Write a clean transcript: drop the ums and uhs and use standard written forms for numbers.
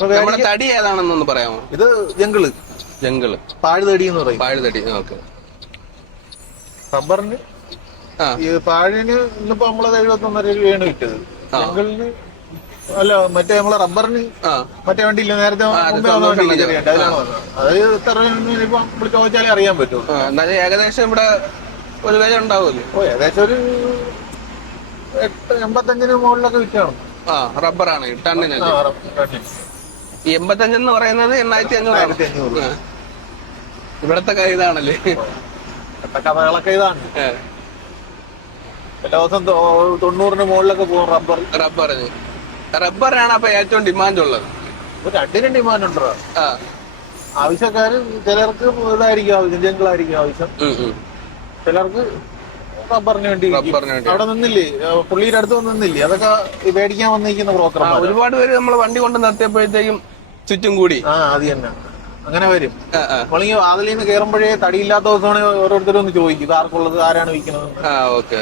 നമ്മുടെ തടി ഏതാണെന്നൊന്ന് പറയാമോ? ഇത് ജംഗിള് പാഴുതടി എന്ന് പറയും. പാഴുതടി. ഓക്കെ. റബ്ബറിന് ഈ പാഴിന് ഇന്നിപ്പോ നമ്മളത് 71 രൂപയാണ് കിട്ടിയത്. ജംഗിളിന് അല്ല മറ്റേ നമ്മളെ റബ്ബറിന് മറ്റേ വണ്ടിയില്ല, നേരത്തെ മുമ്പേ വന്ന വണ്ടി അതിലാണ് വന്നത്. അത് എത്ര ഇപ്പൊ നമ്മൾ ചോദിച്ചാലേ അറിയാൻ പറ്റും. ഏകദേശം ഇവിടെ ഒരു വില ഉണ്ടാവുമല്ലോ. ഏകദേശം ഒരു 85 മുകളിലൊക്കെ വിറ്റാണ്. റബ്ബറാണ് ടണ്ണിന്. ഈ 85 പറയുന്നത് 8500. ഇവിടത്തെ ഇതാണല്ലേ കഥകളൊക്കെ ഇതാണ്. എല്ലാ ദിവസം 90 മുകളിലൊക്കെ പോകും റബ്ബറാണ് അപ്പൊ ഏറ്റവും ഡിമാൻഡ് ഉള്ളത്. രണ്ടിനും ഡിമാൻഡ് ഉണ്ടോ? ആവശ്യക്കാര് ചിലർക്ക് ഇതായിരിക്കും ആവശ്യം, ജംഗിളായിരിക്കും ആവശ്യം, ചിലർക്ക് റബ്ബറിന് വേണ്ടി. അവിടെ നിന്നില്ലേ, പുള്ളിയുടെ അടുത്ത് നിന്നില്ലേ, അതൊക്കെ മേടിക്കാൻ വന്നിരിക്കുന്ന ബ്രോക്കർ. ഒരുപാട് പേര് നമ്മള് വണ്ടി കൊണ്ട് നിർത്തിയപ്പോഴത്തേക്കും ചുറ്റും കൂടി. അത് തന്നെ അങ്ങനെ വരും. നമ്മളീ വാതിലിൽ നിന്ന് കയറുമ്പോഴേ തടിയില്ലാത്ത ദിവസമാണ് ഓരോരുത്തരും ഒന്ന് ചോദിക്കും ഇത് ആർക്കുള്ളത്, ആരാണ് വിൽക്കുന്നത്. ഓക്കെ.